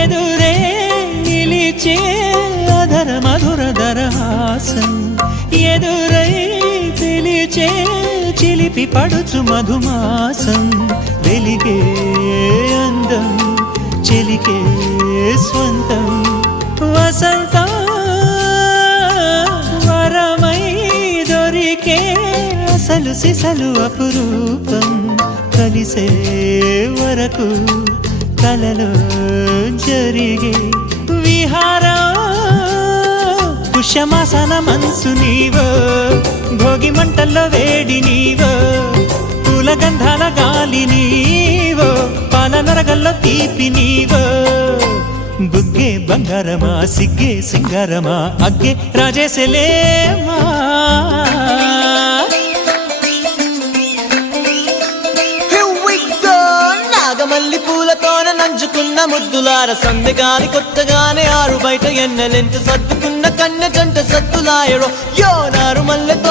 ఎదురే నిలిచే అధర మధుర దరహాసం ఎదురై పిలిచే చిలిపి పడుచు మధుమాసం వెలిగే అందం చెలికే స్వంతం వసంతం వరమై దొరికే అసలు సిసలు అపురూపం కలిసే వరకు కలలో జరిగే విహారం పుష్యమాసన మనసు నీవో భోగి మంటల్లో వేడి నీవో పూల గంధాల గాలి నీవో పాల నరగల్లో తీపి నీవో బుగ్గే బంగారమా సిగ్గే సింగారమా అగ్గే రాజేసలేమా మల్లి పూలతోన నంచుకున్న ముద్దులార సందెగాని కొత్తగానే ఆరు బయట ఎన్నెలెంట సర్దుకున్న కన్నె జంట సత్తులాయరో యో నారు మల్లెతో